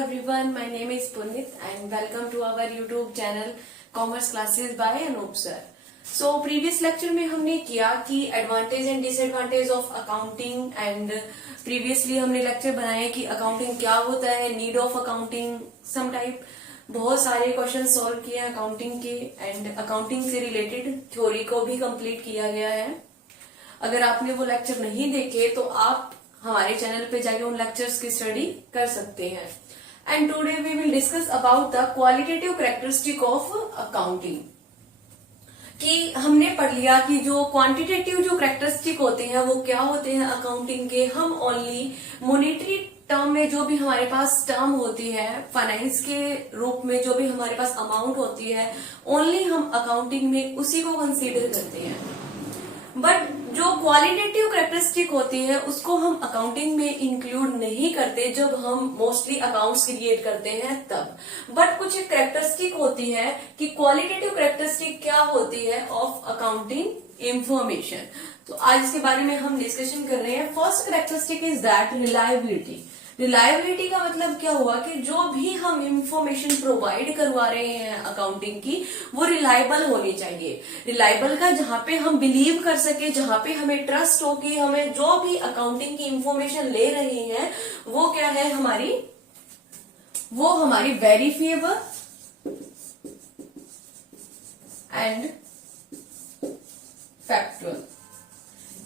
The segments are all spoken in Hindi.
everyone, my name is Punit and welcome to our YouTube channel Commerce Classes by Anup sir. So previous lecture में हमने किया कि advantage and disadvantage of accounting and previously हमने लेक्चर बनाया कि अकाउंटिंग क्या होता है, need of accounting, some type बहुत सारे क्वेश्चन सॉल्व किए हैं अकाउंटिंग के एंड अकाउंटिंग से रिलेटेड थ्योरी को भी कंप्लीट किया गया है। अगर आपने वो लेक्चर नहीं देखे तो आप हमारे चैनल पे जाके उन लेक्चर्स की स्टडी कर सकते हैं। And today we will discuss about the qualitative characteristic of accounting. कि हमने पढ़ लिया कि जो क्वांटिटेटिव जो कैरेक्टरिस्टिक होते हैं वो क्या होते हैं अकाउंटिंग के। हम ओनली मॉनेटरी टर्म में जो भी हमारे पास टर्म होती है, फाइनेंस के रूप में जो भी हमारे पास अमाउंट होती है, ओनली हम अकाउंटिंग में उसी को कंसीडर करते हैं। बट जो क्वालिटेटिव कैरेक्टरिस्टिक होती है उसको हम अकाउंटिंग में इंक्लूड नहीं करते जब हम मोस्टली अकाउंट्स क्रिएट करते हैं तब। बट कुछ एक कैरेक्टरिस्टिक होती है कि क्वालिटेटिव कैरेक्टरिस्टिक क्या होती है ऑफ अकाउंटिंग इंफॉर्मेशन। तो आज इसके बारे में हम डिस्कशन कर रहे हैं। First characteristic is that reliability. Reliability का मतलब क्या हुआ कि जो भी हम इंफॉर्मेशन प्रोवाइड करवा रहे हैं अकाउंटिंग की वो रिलायबल होनी चाहिए। रिलायबल का जहां पे हम बिलीव कर सके, जहां पे हमें ट्रस्ट हो कि हमें जो भी अकाउंटिंग की इंफॉर्मेशन ले रहे हैं वो क्या है हमारी वेरीफिएबल एंड फैक्चुअल,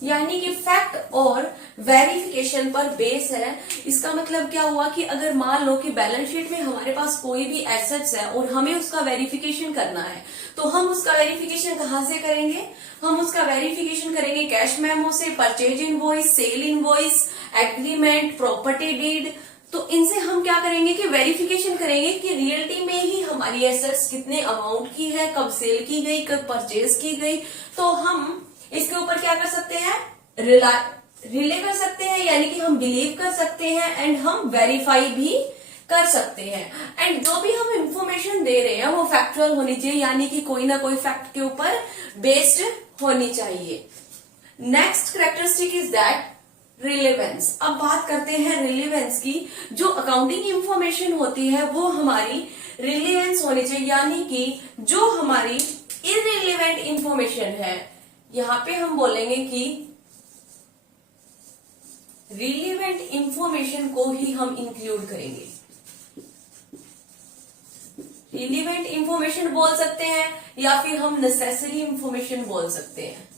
यानी कि फैक्ट और वेरिफिकेशन पर बेस है। इसका मतलब क्या हुआ कि अगर मान लो कि बैलेंस शीट में हमारे पास कोई भी एसेट्स है और हमें उसका वेरिफिकेशन करना है तो हम उसका वेरिफिकेशन कहाँ से करेंगे? हम उसका वेरिफिकेशन करेंगे कैश मेमो से, purchase invoice, sale invoice, agreement, property deed. तो इनसे हम क्या करेंगे कि वेरिफिकेशन करेंगे कि रियलिटी में ही हमारी एसेट्स कितने अमाउंट की है, कब सेल की गई, कब परचेज की गई। तो हम इसके ऊपर क्या कर सकते हैं? रिले कर सकते हैं, यानी कि हम बिलीव कर सकते हैं एंड हम वेरीफाई भी कर सकते हैं। एंड जो भी हम इंफॉर्मेशन दे रहे हैं वो फैक्चुअल होनी चाहिए, यानी कि कोई ना कोई फैक्ट के ऊपर बेस्ड होनी चाहिए। Next characteristic is that relevance. अब बात करते हैं रिलेवेंस की। जो अकाउंटिंग इंफॉर्मेशन होती है वो हमारी रिलेवेंस होनी चाहिए, यानी कि जो हमारी इररिलेवेंट इंफॉर्मेशन है, यहां पे हम बोलेंगे कि रिलेवेंट इंफॉर्मेशन को ही हम इंक्लूड करेंगे। रिलेवेंट इंफॉर्मेशन बोल सकते हैं या फिर हम नेसेसरी इंफॉर्मेशन बोल सकते हैं।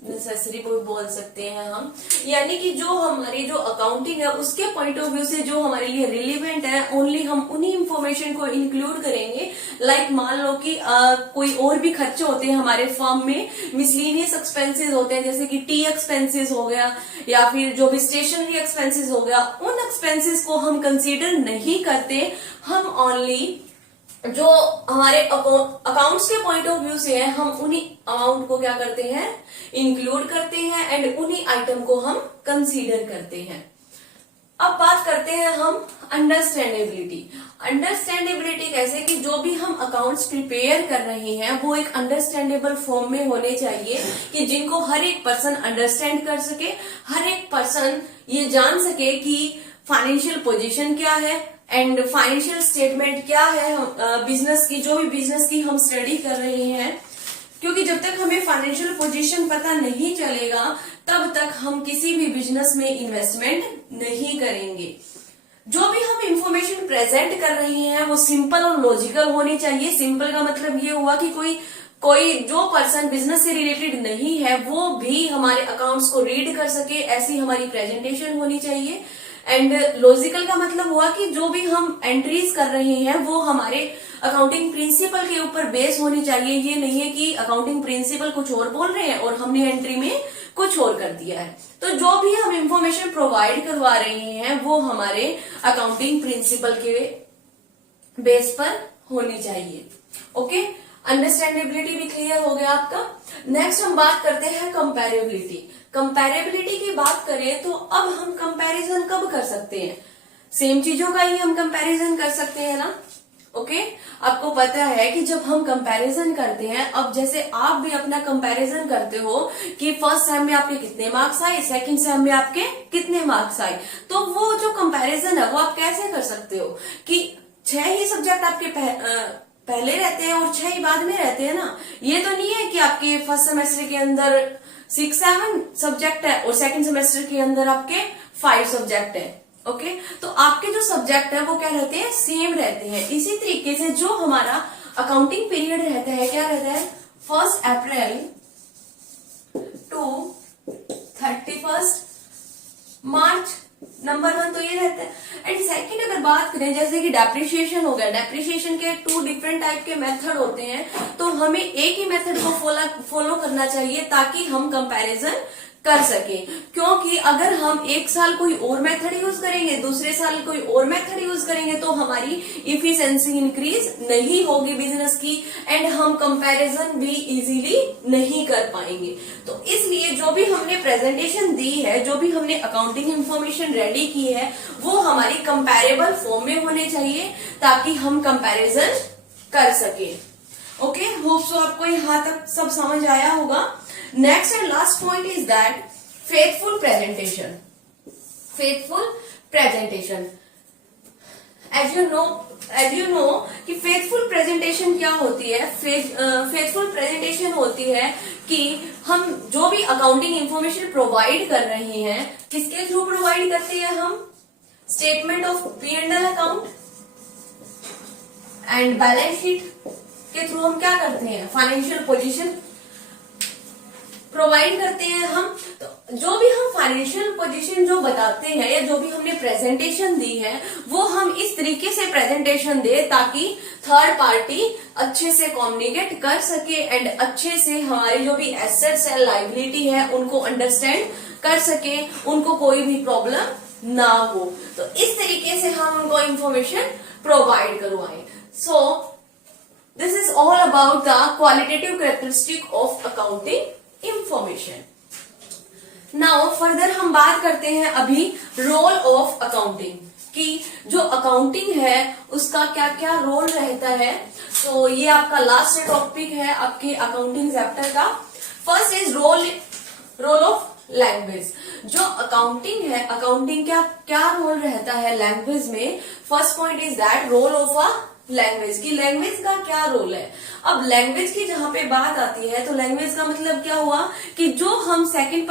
नेसेसरी बोल सकते हैं हम, यानी कि जो हमारी जो अकाउंटिंग है उसके पॉइंट ऑफ व्यू से जो हमारे लिए रिलेवेंट है ओनली हम उन्हीं इंफॉर्मेशन को इंक्लूड करेंगे। लाइक मान लो कि कोई और भी खर्चे होते हैं हमारे फर्म में, मिसलीनियस एक्सपेंसेस होते हैं जैसे कि टी एक्सपेंसेस हो गया या फिर जो भी स्टेशनरी एक्सपेंसेस हो गया, उन एक्सपेंसेस को हम कंसीडर नहीं करते। हम ओनली जो हमारे अकाउंट्स के पॉइंट ऑफ व्यू से है हम उन्हीं अमाउंट को क्या करते हैं? इंक्लूड करते हैं एंड उन्हीं आइटम को हम कंसीडर करते हैं। अब बात करते हैं हम अंडरस्टैंडेबिलिटी। अंडरस्टैंडेबिलिटी कैसे कि जो भी हम अकाउंट्स प्रिपेयर कर रहे हैं वो एक अंडरस्टैंडेबल फॉर्म में होने चाहिए कि जिनको हर एक पर्सन अंडरस्टैंड कर सके, हर एक पर्सन ये जान सके कि फाइनेंशियल पोजीशन क्या है एंड फाइनेंशियल स्टेटमेंट क्या है बिजनेस की, जो भी बिजनेस की हम स्टडी कर रहे हैं। क्योंकि जब तक हमें फाइनेंशियल पोजीशन पता नहीं चलेगा तब तक हम किसी भी बिजनेस में इन्वेस्टमेंट नहीं करेंगे। जो भी हम इंफॉर्मेशन प्रेजेंट कर रहे हैं वो सिंपल और लॉजिकल होनी चाहिए। सिंपल का मतलब ये हुआ कि कोई जो पर्सन बिजनेस से रिलेटेड नहीं है वो भी हमारे अकाउंट्स को रीड कर सके, ऐसी हमारी प्रेजेंटेशन होनी चाहिए। एंड लॉजिकल का मतलब हुआ कि जो भी हम एंट्रीज कर रहे हैं वो हमारे अकाउंटिंग प्रिंसिपल के ऊपर बेस होनी चाहिए। ये नहीं है कि अकाउंटिंग प्रिंसिपल कुछ और बोल रहे हैं और हमने एंट्री में कुछ और कर दिया है। तो जो भी हम इंफॉर्मेशन प्रोवाइड करवा रहे हैं वो हमारे अकाउंटिंग प्रिंसिपल के बेस पर होनी चाहिए। ओके, अंडरस्टैंडेबिलिटी भी क्लियर हो गया आपका। नेक्स्ट हम बात करते हैं कंपैरेबिलिटी। कंपैरेबिलिटी की बात करें तो अब हम कंपैरिजन कब कर सकते हैं? सेम चीजों का ही हम कंपैरिजन कर सकते हैं ना। ओके आपको पता है कि जब हम कंपैरिजन करते हैं, अब जैसे आप भी अपना कंपैरिजन करते हो कि फर्स्ट सेम में आपके कितने मार्क्स आए, सेकंड सेम में आपके कितने मार्क्स आए, तो वो जो कंपैरिजन है वो आप कैसे कर सकते हो कि 6 ही सब्जेक्ट आपके पहले रहते हैं और 6 ही बाद में रहते हैं ना। ये तो नहीं है कि आपके फर्स्ट सेमेस्टर के अंदर 6-7 सब्जेक्ट है और सेकंड सेमेस्टर के अंदर आपके 5 सब्जेक्ट है। ओके तो आपके जो सब्जेक्ट है वो क्या रहते हैं, सेम रहते हैं। इसी तरीके से जो हमारा अकाउंटिंग पीरियड रहता है, क्या रहता है, 1 अप्रैल टू 31 मार्च, नंबर 1 तो ये रहता है। एंड सेकंड अगर बात करें जैसे कि डेप्रिसिएशन हो गया, डेप्रिसिएशन के 2 डिफरेंट टाइप के मेथड होते हैं, तो हमें एक ही मेथड को फॉलो करना चाहिए ताकि हम कंपैरिजन कर सके। क्योंकि अगर हम एक साल कोई और मेथड यूज करेंगे, दूसरे साल कोई और मेथड यूज करेंगे, तो हमारी इफिशिएंसी इंक्रीज नहीं होगी बिजनेस की एंड हम कंपैरिजन भी इजीली नहीं कर पाएंगे। तो इसलिए जो भी हमने प्रेजेंटेशन दी है, जो भी हमने अकाउंटिंग इंफॉर्मेशन रेडी की है, वो हमारी कंपैरेबल फॉर्म में होने चाहिए ताकि हम कंपैरिजन कर सके। ओके होप सो आपको यहाँ तक सब समझ आया होगा। Next and last point is that faithful presentation. Faithful presentation, as you know कि फेथफुल प्रेजेंटेशन क्या होती है। फेथफुल प्रेजेंटेशन होती है कि हम जो भी अकाउंटिंग इंफॉर्मेशन प्रोवाइड कर रहे हैं, किसके थ्रू प्रोवाइड करते हैं हम, statement of P&L account and balance sheet के थ्रू हम क्या करते हैं, फाइनेंशियल पोजीशन प्रोवाइड करते हैं हम। तो जो भी हम फाइनेंशियल पोजीशन जो बताते हैं या जो भी हमने प्रेजेंटेशन दी है, वो हम इस तरीके से प्रेजेंटेशन दे ताकि थर्ड पार्टी अच्छे से कम्युनिकेट कर सके एंड अच्छे से हमारी जो भी एसेट्स है, लायबिलिटी है, उनको अंडरस्टैंड कर सके, उनको कोई भी प्रॉब्लम ना हो। तो इस तरीके से हम उनको इंफॉर्मेशन प्रोवाइड करवाएं। सो this is all about the qualitative characteristic of accounting information. Now further हम बात करते हैं अभी रोल ऑफ अकाउंटिंग कि जो अकाउंटिंग है उसका क्या क्या रोल रहता है। तो ये आपका लास्ट टॉपिक है आपके अकाउंटिंग चैप्टर का। First is role of language. जो अकाउंटिंग है, अकाउंटिंग क्या क्या रोल रहता है लैंग्वेज में। First point is that role of a language, की लैंग्वेज का क्या रोल है। अब लैंग्वेज की जहां पे बात आती है तो लैंग्वेज का मतलब क्या हुआ कि जो हम सेकंड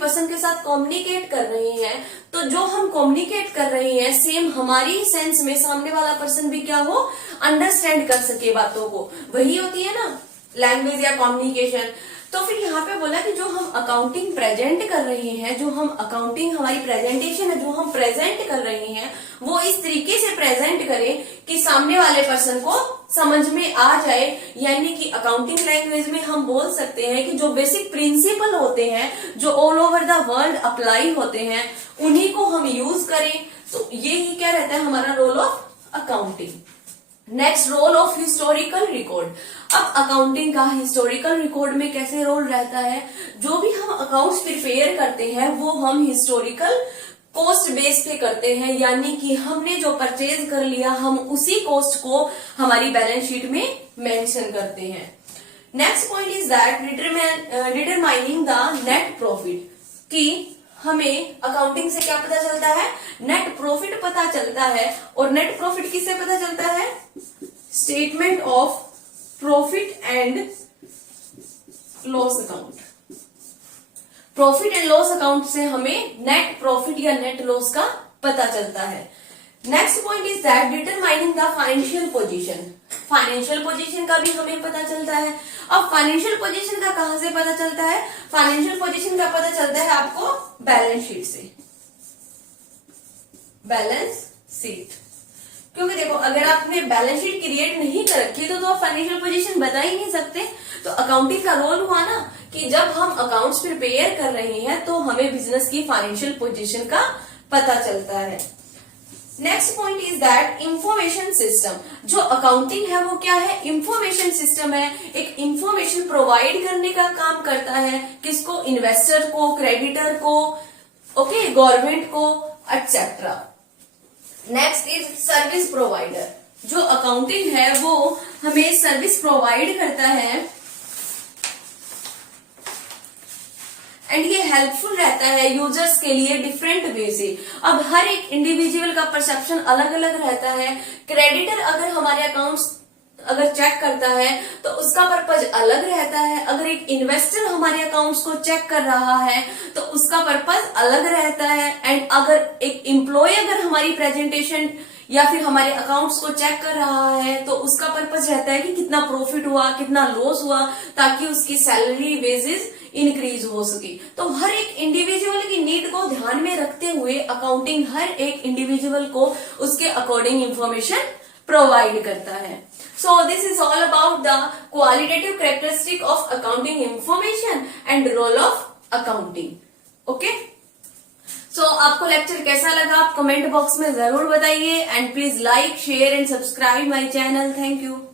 पर्सन के साथ कम्युनिकेट कर रहे हैं, तो जो हम कम्युनिकेट कर रहे हैं सेम हमारी सेंस में सामने वाला पर्सन भी क्या हो, अंडरस्टैंड कर सके बातों को, वही होती है ना लैंग्वेज या कम्युनिकेशन। तो फिर यहाँ पे बोला कि जो हम अकाउंटिंग प्रेजेंट कर रहे हैं, जो हम अकाउंटिंग हमारी प्रेजेंटेशन है जो हम प्रेजेंट कर रहे हैं, वो इस तरीके से प्रेजेंट करें कि सामने वाले पर्सन को समझ में आ जाए। यानी कि अकाउंटिंग लैंग्वेज में हम बोल सकते हैं कि जो बेसिक प्रिंसिपल होते हैं जो all over the world apply होते हैं, उन्हीं को हम यूज करें। तो ये ही क्या रहता है हमारा role of accounting. Next role of historical record. अब अकाउंटिंग का हिस्टोरिकल रिकॉर्ड में कैसे रोल रहता है, जो भी हम अकाउंट्स प्रिपेयर करते हैं वो हम हिस्टोरिकल कॉस्ट बेस पे करते हैं। यानी कि हमने जो परचेज कर लिया हम उसी कॉस्ट को हमारी बैलेंस शीट में मेंशन करते हैं। Next point is that determining the net profit, कि हमें अकाउंटिंग से क्या पता चलता है, नेट प्रॉफिट पता चलता है। और नेट प्रॉफिट किससे पता चलता है, statement of profit and loss account. Profit and loss account से हमें नेट प्रॉफिट या नेट लॉस का पता चलता है। Next point is that determining the financial position. Financial position का भी हमें पता चलता है। अब फाइनेंशियल पोजीशन का कहां से पता चलता है, फाइनेंशियल पोजीशन का पता चलता है आपको बैलेंस शीट से। बैलेंस शीट, क्योंकि देखो अगर आपने बैलेंस शीट क्रिएट नहीं कर रखी तो आप फाइनेंशियल पोजीशन बता ही नहीं सकते। तो अकाउंटिंग का रोल हुआ ना कि जब हम अकाउंट्स प्रिपेयर कर रहे हैं तो हमें बिजनेस की फाइनेंशियल पोजीशन का पता चलता है। Next point is that information system. जो अकाउंटिंग है वो क्या है, इंफॉर्मेशन सिस्टम है। एक इंफॉर्मेशन प्रोवाइड करने का काम करता है, किसको, इन्वेस्टर को, क्रेडिटर को, ओके, गवर्नमेंट को, etcetera. Next is service provider. जो अकाउंटिंग है वो हमें सर्विस प्रोवाइड करता है एंड ये हेल्पफुल रहता है यूजर्स के लिए डिफरेंट वे से। अब हर एक इंडिविजुअल का परसेप्शन अलग अलग रहता है। क्रेडिटर अगर हमारे अकाउंट्स अगर चेक करता है तो उसका पर्पज अलग रहता है। अगर एक इन्वेस्टर हमारे अकाउंट्स को चेक कर रहा है तो उसका पर्पज अलग रहता है। एंड अगर एक एम्प्लॉय अगर हमारी प्रेजेंटेशन या फिर हमारे अकाउंट्स को चेक कर रहा है तो उसका पर्पज रहता है कि कितना प्रॉफिट हुआ, कितना लॉस हुआ, ताकि उसकी सैलरी वेजेस इंक्रीज हो सके। तो हर एक इंडिविजुअल की नीड को ध्यान में रखते हुए अकाउंटिंग हर एक इंडिविजुअल को उसके अकॉर्डिंग इंफॉर्मेशन प्रोवाइड करता है। So this is all about the qualitative characteristic of accounting information and role of accounting. Okay, so आपको लेक्चर कैसा लगा आप कमेंट बॉक्स में जरूर बताइए and please like share and subscribe my channel. Thank you.